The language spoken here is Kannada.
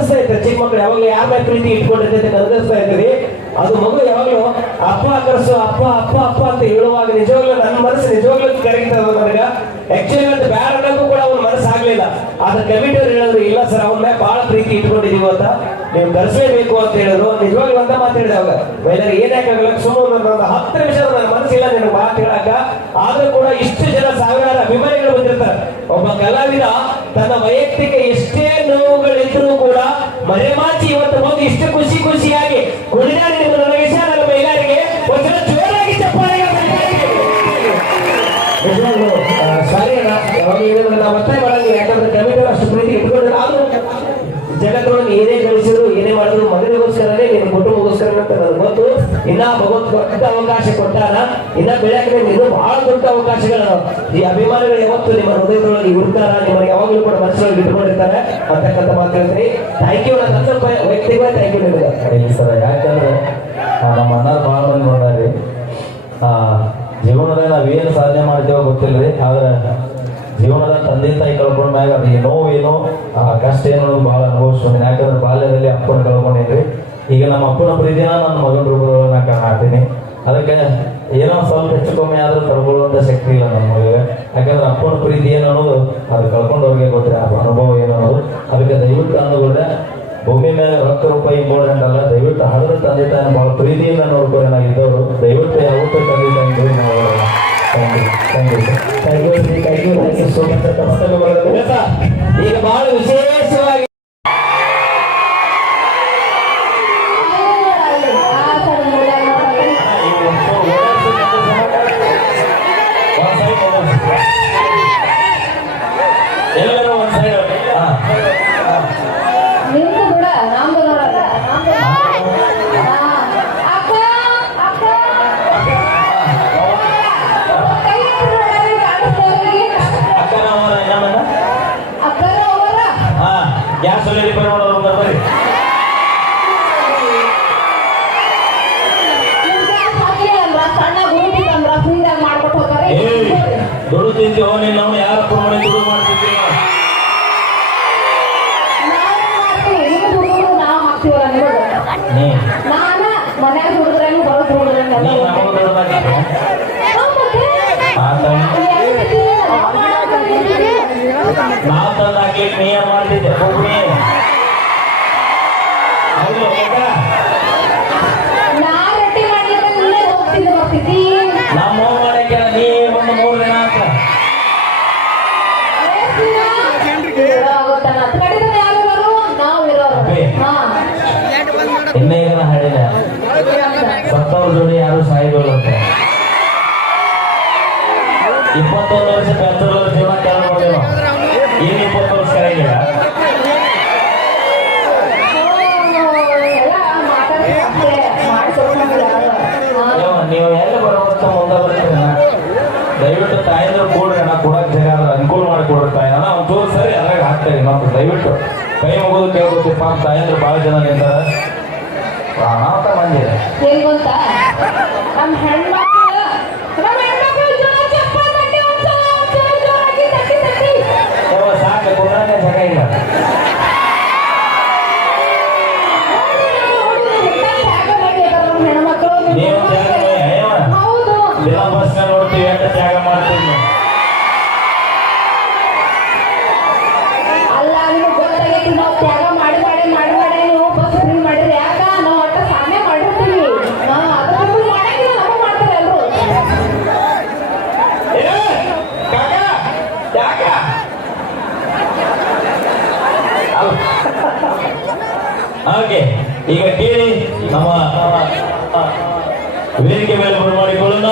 ಚಿಕ್ಕ ಮಕ್ಕಳು ಯಾವಾಗಲೂ ಯಾರ ಮೇಲೆ ಪ್ರೀತಿ ಇಟ್ಕೊಂಡಿರ್ತೈತೆ ಕನಗಿಸ್ತಾ ಇರ್ತೀವಿ ಅದು ಮಗು ಯಾವಾಗಲೂ ಅಪ್ಪ ಕರೆಸು, ಅಪ್ಪ ಅಪ್ಪ ಅಪ್ಪ ಅಂತ ಹೇಳುವಾಗ ನಿಜವಾಗ್ಲೂ ನನ್ನ ಮನಸ್ಸು ನಿಜವಾಗ್ಲೂ ಕರಗಿತಾ ನನಗ. ಆಕ್ಚುಲಿ ಅಂತ ಅನ್ನೋಕ್ಕೂ ಕೂಡ ಅವ್ನ ಮನಸ್ಸು ಆಗ್ಲಿಲ್ಲ. ಆದ್ರೆ ಹೇಳಿದ್ರು, ಇಲ್ಲ ಸರ್, ಅವನ ಮೇಲೆ ಬಹಳ ಪ್ರೀತಿ ಇಟ್ಕೊಂಡಿದೀವಿ ಅಂತ. ನೀವು ಕರೆಸಲೇಬೇಕು ಅಂತ ಹೇಳಿದ್ರು. ನಿಜವಾಗ್ಲೂ ಅಂತ ಮಾತಾಡಿದೆ ಅವಾಗ ವೈದ್ಯರು ಏನಾಗಲ್ಲ ಸುಮ್ಮನೆ ಒಂದು ಹತ್ತು ನಿಮಿಷ ನನ್ನ ಮನಸ್ಸಿಲ್ಲ, ನಿನಗೆ ಮಾತು ಹೇಳಕ್ಕ ಆದ್ರೂ ಕೂಡ ಇಷ್ಟು ಜನ ಸಾವಿರಾರು ಅಭಿಮಾನಿಗಳು ಬಂದಿರ್ತಾರೆ. ಒಬ್ಬ ಕಲಾವಿದ ತನ್ನ ವೈಯಕ್ತಿಕ ಹೇಳಿದ್ರೆ ನಾವು ಒತ್ತಾಯ ಮಾಡಂಗಿಲ್ಲ ಯಾಕಂದ್ರೆ ಕಮಿಟಿ ಅಷ್ಟು ಪ್ರೀತಿ ಇಟ್ಕೊಂಡ್ರೆ ಆದ್ರೂ ಜಗತ್ತೊಳಗೆ ಏನೇ ಗಳಿಸಿದ್ರು ಏನೇ ಮಾಡಿದ್ರು, ಮಗನಿಗೋಸ್ಕರನೇ ನಿನ್ನ ಕುಟುಂಬಗೋಸ್ಕರ ನನಗೆ ಗೊತ್ತು ಇನ್ನ ಭಗವಂತ ದೊಡ್ಡ ಅವಕಾಶ ಕೊಟ್ಟಾರ ಇನ್ನ ಬೆಳೆಯಕ್ಕೆ ಇದು ಬಹಳ ದೊಡ್ಡ ಅವಕಾಶಗಳು. ಈ ಅಭಿಮಾನಿಗಳು ಯಾವತ್ತು ನಿಮ್ಮ ಹೃದಯದೊಳಗೆ ಇರ್ತಾರ, ನಿಮ್ಮನ್ನು ಯಾವಾಗಲೂ ಕೂಡ ಮನಸ್ಸೊಳಗೆ ಇಟ್ಕೊಂಡಿರ್ತಾರೆ. ಅಂತಕ್ಕಂಥ ಮಾತು ಹೇಳ್ತೀನಿ. ಥ್ಯಾಂಕ್ ಯು ನನ್ನ ಸ್ವಲ್ಪ ವ್ಯಕ್ತಿಗಳೇ ಥ್ಯಾಂಕ್ ಯು ನಿಮಗೆ ಸರ್ ಯಾಕಂದ್ರೆ ನಮ್ಮ ಅಣ್ಣ ಭಾಳ ಮಂದಿ ಆ, ಜೀವನದಾಗ ನಾವೇನು ಸಾಧನೆ ಮಾಡ್ತೇವೋ ರೀ ಆದ್ರೆ ಜೀವನದ ತಂದೆ ತಾಯಿ ಕಳ್ಕೊಂಡ ಮ್ಯಾಗ ಅದು ನೋವೇನೋ ನೋವು ಏನು, ಆ ಕಷ್ಟ ಏನೋ ಬಹಳ ಭಾಳ ಅನುಭವಿಸ್ಕೊಂಡಿನಿ ಯಾಕಂದ್ರೆ ಬಾಲ್ಯದಲ್ಲಿ ಅಪ್ಪನ ಕಳ್ಕೊಂಡಿದ್ರಿ ಈಗ ನಮ್ಮ ಅಪ್ಪನ ಪ್ರೀತಿನ ನನ್ನ ಮಗನ ರೂಪಗಳನ್ನ ನಾ ಕಾಣ್ತೀನಿ. ಅದಕ್ಕೆ ಏನೋ ಸ್ವಲ್ಪ ಹೆಚ್ಚು ಕಮ್ಮಿ ಆದ್ರೂ ಕಳ್ಕೊಳ್ಳುವಂತ ಶಕ್ತಿ ಇಲ್ಲ ನನ್ನ ಮಗಳಿಗೆ ಯಾಕಂದ್ರೆ ಅಪ್ಪನ ಪ್ರೀತಿ ಏನು ಅನ್ನೋದು ಅದು ಕಳ್ಕೊಂಡವ್ರಿಗೆ ಗೊತ್ತಿರ ಅನುಭವ ಏನು ಅನ್ನೋದು. ಅದಕ್ಕೆ ದಯವಿಟ್ಟು ಅಂದುಕೊಂಡ್ರೆ ಭೂಮಿ ಮೇಲೆ ರೊಕ್ಕ ರೂಪಾಯಿ ಇಂಪಾರ್ಟೆಂಟ್ ಅಲ್ಲ. ದಯವಿಟ್ಟು ಹಡದ ತಂದೆ ತಾಯಿ ಬಹಳ ಪ್ರೀತಿಯಿಂದ ನೋಡ್ಕೊಂಡು ನಾಗಿದ್ದವರು ದಯವಿಟ್ಟು ಯಾವತ್ತೂ ಥ್ಯಾಂಕ್ ಯು ಈಗ ಬಹಳ ವಿಶೇಷವಾಗಿ ಎಲ್ಲರೂ ಒಂದ್ ಫ್ರೀದಾಗ ಮಾಡ್ಕೊಟ್ಟು ಹೋಗ್ತಾರೆ ಏಯ್ ದುಡ್ಡು ತಿಂತೀವೋ ನೀನು ನಾವು ಯಾರ ಪ್ರಮಾಣ ದುಡ್ಡು ಮಾಡ್ತಿದ್ದೀವಿ ನಾವ್ ಮಾಡ್ತೀವಿ ನಿಮ್ದು ದುಡ್ಡು ನಾವ್ ಹಾಕ್ತೀವಲ್ಲ ನಿಮ್ದು ನೀ ನಾನ ಮನ್ಯಾಗ ದುಡಿದ್ರಂಗ ಬರೋದ್ ದುಡಿದ್ರಂಗ ನೀ ನಮಗೆ ದುಡ್ಡು ನಾವು ತಂದು ಹಾಕ್ಲಿಕ್ಕೆ ನೀ ಏನ್ ಮಾಡ್ತಿದ್ದೆ ನಾ ಹೇಳಿದೆ ಸತ್ತವ್ರ ಜೋಡಿ ಯಾರು ಸಾಯಿಗಳು ಅಂತ. ಇಪ್ಪತ್ತೊಂದು ವರ್ಷ ಬ್ಯಾಚುಲರ್ ಜೀವನ ಚಾಲು ಮಾಡಿಲ್ಲ ಏನು ಇಪ್ಪತ್ತು ವರ್ಷ ಆಗಿಲ್ಲ ನೀವು ಎಲ್ಲಿ ಬರೋವತ್ತ ಮುಂದೆ ಬರ್ತೀರಿ ದಯವಿಟ್ಟು ತಾಯಿದ್ರು ಕೂಡ್ರಿ ಅಣ್ಣ, ಕೊಡಕ್ ಜಾಗ ಆದ್ರೆ ಅನುಕೂಲ ಮಾಡಿ ಕೊಡ್ರಿ ತಾಯಿ. ಅಣ್ಣ ಒಂದು ತೋರಿಸ್ರಿ ಸರಿ, ಅದ್ರಾಗ ಹಾಕ್ತಾರೆ ಮತ್ತೆ ದಯವಿಟ್ಟು ಕೈ ಮುಗಿದು ಕೇಳ್ಕೊತಿ ಪಾಪ ತಾಯಂದ್ರೆ ಭಾಳ ಜನ ನಿಂತಾರ. ಅನಾಥ ಮಂದಿ ಏನ್ ಗೊತ್ತಾ ನಮ್ಮ ಹೆಣ್ಮಕ್ಳು ನಮ್ಮ ಹೆಣ್ಮಕ್ಳು ಜೋರ ಚಪ್ಪಾಳೆ ತಟ್ಟಿ ಒಂದ್ಸಲ ಒಂದ್ಸಲ ಜೋರಾಗಿ ತಟ್ಟಿ ತಟ್ಟಿ ಯಾವ ಸಾಕು ಕುಂದ್ರಾಗ ಜಾಗ ಇಲ್ಲ ನೀವು ಜಾಗ ಅಯ್ಯವ ಹೌದು ದಿನ ಬಸ್ ನೋಡ್ತೀವಿ ಎಷ್ಟು ಓಕೆ ಈಗ ಕೇಳಿ ನಮ್ಮ ವೇದಿಕೆ ಮೇಲೆ ಬರಮಾಡಿಕೊಳ್ಳೋಣ